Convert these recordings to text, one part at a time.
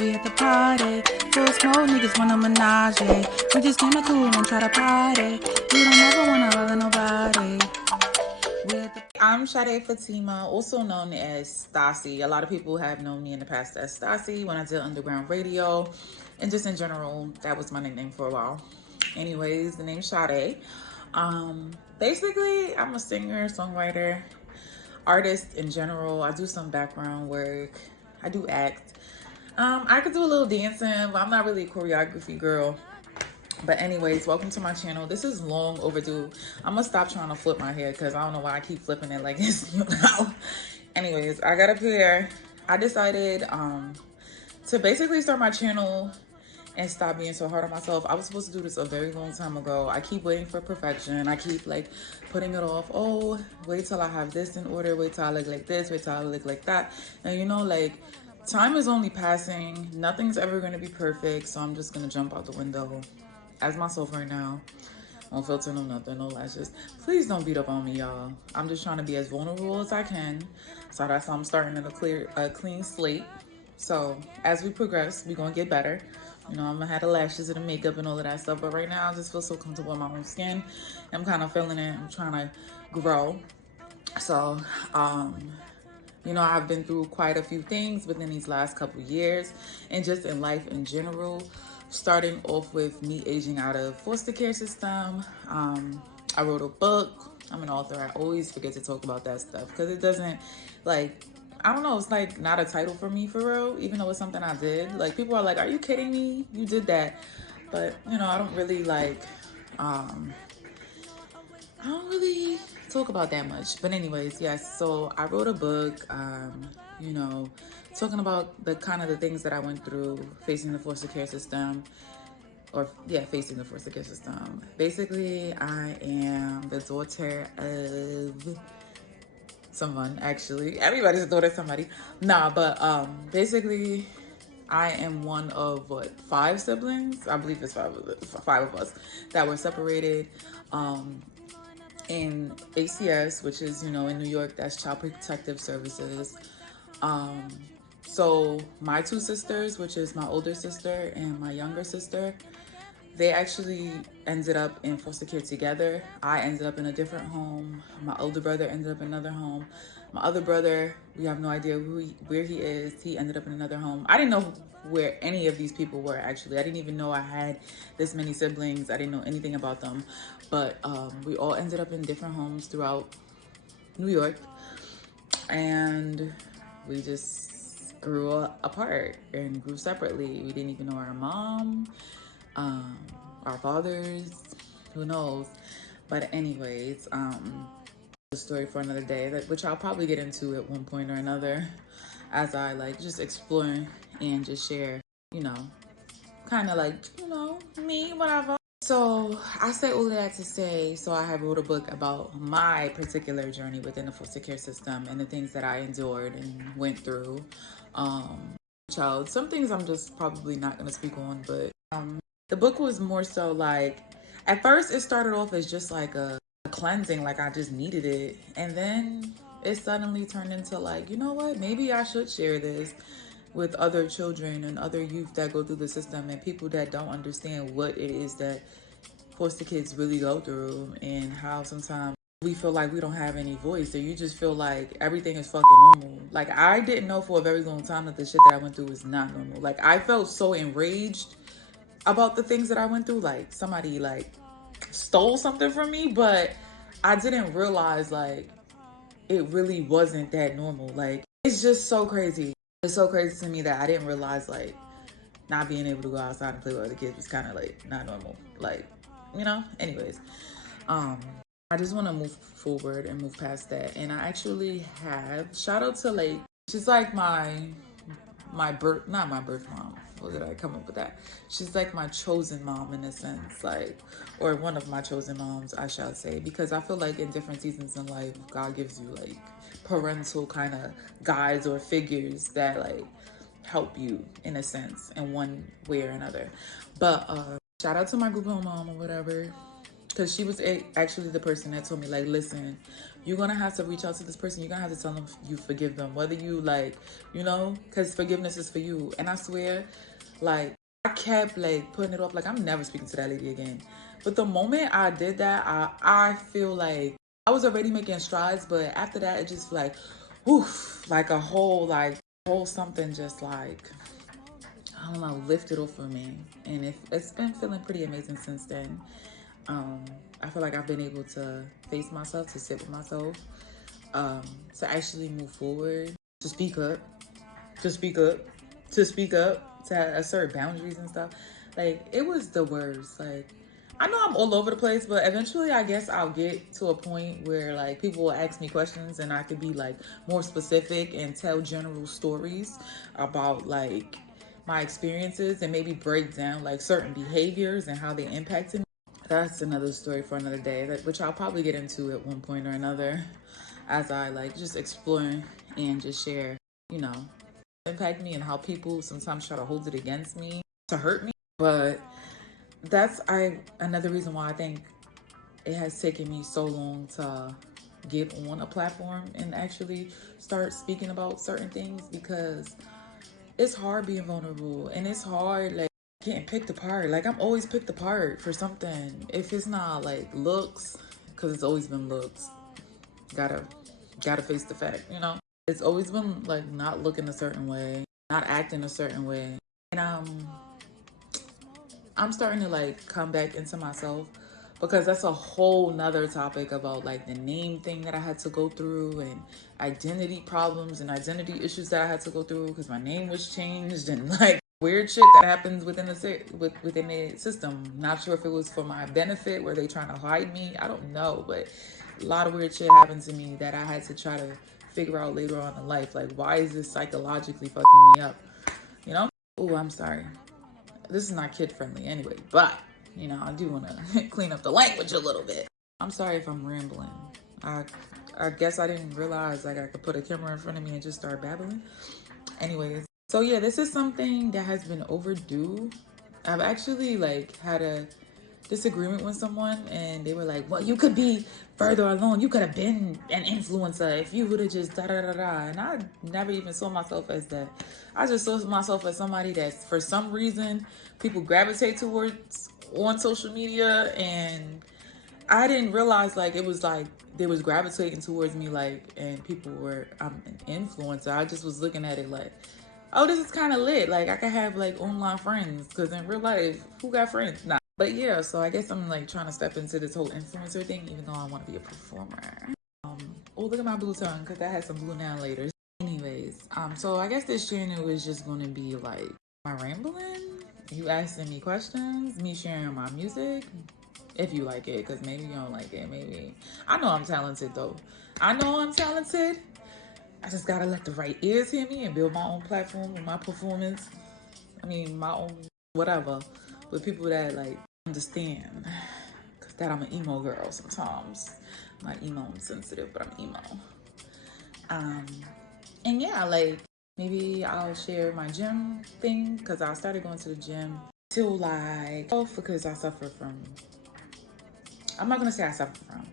We at the party. Full smoke niggas wanna menage it. We just came to cool and try to party. We don't ever wanna bother nobody. I'm Sade Fatima, also known as Stassi. A lot of people have known me in the past as Stassi when I did underground radio. And just in general, that was my nickname for a while. Anyways, the name's Sade. Basically, I'm a singer, songwriter, artist in general. I do some background work. I do act. I could do a little dancing, but I'm not really a choreography girl. But anyways, welcome to my channel. This is long overdue. I'm gonna stop trying to flip my hair because I don't know why I keep flipping it like this, you know. Anyways, I got up here. I decided to basically start my channel and stop being so hard on myself. I was supposed to do this a very long time ago. I keep waiting for perfection. I keep like putting it off. Oh, wait till I have this in order. Wait till I look like this. Wait till I look like that. And you know, like, time is only passing. Nothing's ever gonna be perfect. So I'm just gonna jump out the window as myself right now. No filter, no nothing, no lashes. Please don't beat up on me, y'all. I'm just trying to be as vulnerable as I can. So that's why I'm starting at a clean slate. So as we progress, we're gonna get better. You know, I'm gonna have the lashes and the makeup and all of that stuff. But right now, I just feel so comfortable in my own skin. I'm kind of feeling it. I'm trying to grow. So, you know, I've been through quite a few things within these last couple years and just in life in general. Starting off with me aging out of foster care system. I wrote a book. I'm an author. I always forget to talk about that stuff because it doesn't, like, I don't know, it's like not a title for me for real, even though it's something I did. Like, people are like, are you kidding me? You did that. But, you know, I don't really like, I don't really talk about that much. But anyways, yes, so I wrote a book, you know, talking about the kind of the things that I went through facing the foster care system. Facing the foster care system. Basically, I am the daughter of someone, actually. Everybody's a daughter of somebody. Nah, but basically, I am one of, what, 5 siblings? I believe it's 5 of us that were separated in ACS, which is, you know, in New York, that's Child Protective Services. So my 2 sisters, which is my older sister and my younger sister, they actually ended up in foster care together. I ended up in a different home. My older brother ended up in another home. My other brother, we have no idea where he is. He ended up in another home. I didn't know where any of these people were, actually. I didn't even know I had this many siblings. I didn't know anything about them. But we all ended up in different homes throughout New York. And we just grew apart and grew separately. We didn't even know our mom. Our fathers, who knows. But anyways, the story for another day, which I'll probably get into at one point or another as I like just explore and just share, you know, kind of like, you know, me, whatever. So I say all of that to say, so I have wrote a book about my particular journey within the foster care system and the things that I endured and went through. Some things I'm just probably not going to speak on, but the book was more so like, at first it started off as just like a cleansing, like I just needed it. And then it suddenly turned into like, you know what, maybe I should share this with other children and other youth that go through the system and people that don't understand what it is that foster kids really go through and how sometimes we feel like we don't have any voice or you just feel like everything is fucking normal. Like, I didn't know for a very long time that the shit that I went through was not normal. Like, I felt so enraged about the things that I went through, like somebody like stole something from me, but I didn't realize like it really wasn't that normal. Like, it's just so crazy. It's so crazy to me that I didn't realize like not being able to go outside and play with other kids was kind of like not normal. Like, you know, anyways, I just want to move forward and move past that. And I actually have shout out to like, she's like not my birth mom. What did I come up with that? She's like my chosen mom in a sense, like, or one of my chosen moms, I shall say, because I feel like in different seasons in life, God gives you like parental kind of guides or figures that like help you in a sense in one way or another. But shout out to my group home mom or whatever, because she was actually the person that told me, like, listen, you're gonna have to reach out to this person. You're gonna have to tell them you forgive them, whether you, like, you know, because forgiveness is for you. And I swear, like, I kept like putting it off, like, I'm never speaking to that lady again. But the moment I did that, I feel like I was already making strides, but after that, it just like, woof, like a whole something just like, I don't know, lifted off of me. And it's been feeling pretty amazing since then. I feel like I've been able to face myself, to sit with myself, to actually move forward, to speak up, to speak up, to speak up, to assert boundaries and stuff. Like, it was the worst. Like, I know I'm all over the place, but eventually I guess I'll get to a point where like people will ask me questions and I could be like more specific and tell general stories about like my experiences and maybe break down like certain behaviors and how they impacted me. That's another story for another day, which I'll probably get into at one point or another as I like just explore and just share, you know, impact me and how people sometimes try to hold it against me to hurt me. But that's another reason why I think it has taken me so long to get on a platform and actually start speaking about certain things, because it's hard being vulnerable and it's hard like getting picked apart. Like, I'm always picked apart for something. If it's not like looks, because it's always been looks. Gotta face the fact, you know? It's always been like not looking a certain way, not acting a certain way. And I'm starting to like come back into myself, because that's a whole nother topic about like the name thing that I had to go through, and identity problems and identity issues that I had to go through because my name was changed, and like weird shit that happens within the system. Not sure if it was for my benefit, were they trying to hide me? I don't know, but a lot of weird shit happened to me that I had to try to figure out later on in life. Like, why is this psychologically fucking me up? You know? Oh, I'm sorry. This is not kid friendly anyway, but you know, I do want to clean up the language a little bit. I'm sorry if I'm rambling. I guess I didn't realize like I could put a camera in front of me and just start babbling. Anyways, so yeah, this is something that has been overdue. I've actually like had a disagreement with someone and they were like, well, you could be further along. You could have been an influencer if you would have just da da da da. And I never even saw myself as that. I just saw myself as somebody that for some reason people gravitate towards on social media, and I didn't realize like it was like they was gravitating towards me, like, and people were, I'm an influencer. I just was looking at it like, oh, this is kind of lit. Like, I could have like online friends, because in real life, who got friends? Nah. But yeah, so I guess I'm like trying to step into this whole influencer thing, even though I want to be a performer. Oh, look at my blue tongue, because I had some blue now later. Anyways, so I guess this channel is just going to be like my rambling, you asking me questions, me sharing my music, if you like it, because maybe you don't like it. Maybe I know I'm talented though. I know I'm talented. I just gotta let the right ears hear me and build my own platform with my performance. I mean, my own whatever, with people that like understand. Cause that I'm an emo girl sometimes. I'm not emo and sensitive, but I'm emo. And yeah, like maybe I'll share my gym thing, because I started going to the gym till like because I suffer from. I'm not gonna say I suffer from.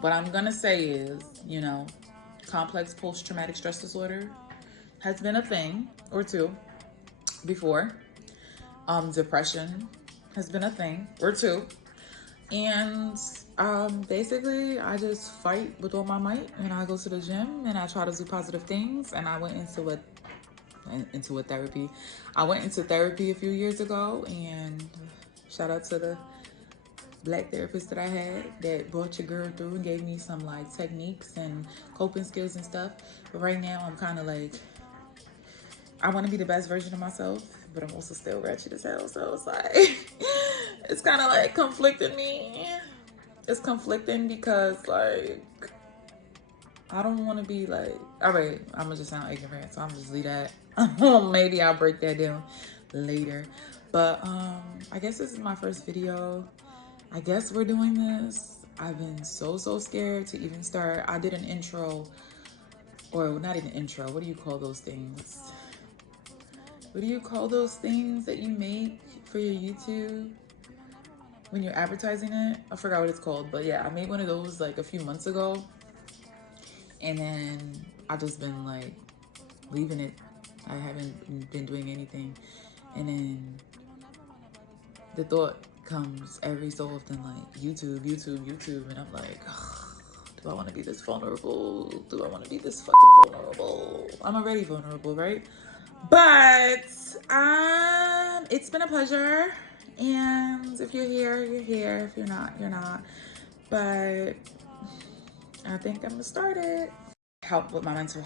What I'm gonna say is, you know, complex post-traumatic stress disorder has been a thing or two before. Depression has been a thing or two. And basically I just fight with all my might, and I go to the gym and I try to do positive things. And I went into a therapy. I went into therapy a few years ago, and shout out to the Black therapist that I had that brought your girl through and gave me some like techniques and coping skills and stuff. But right now I'm kind of like, I want to be the best version of myself, but I'm also still ratchet as hell. So it's like, it's kind of like conflicting me. It's conflicting because like, I don't want to be like, all right, I'm gonna just sound ignorant, so I'm just leave that. Maybe I'll break that down later. But I guess this is my first video. I guess we're doing this. I've been so scared to even start. I did an intro, or not even an intro. What do you call those things? What do you call those things that you make for your YouTube? when you're advertising it. I forgot what it's called, but yeah, I made one of those like a few months ago, and then I've just been like leaving it. I haven't been doing anything, and then the thought comes every so often, like YouTube, and I'm like, do I want to be this vulnerable? Do I want to be this fucking vulnerable? I'm already vulnerable, right? But it's been a pleasure, and if you're here, you're here. If you're not, you're not. But I think I'm gonna start it. Help with my mental health.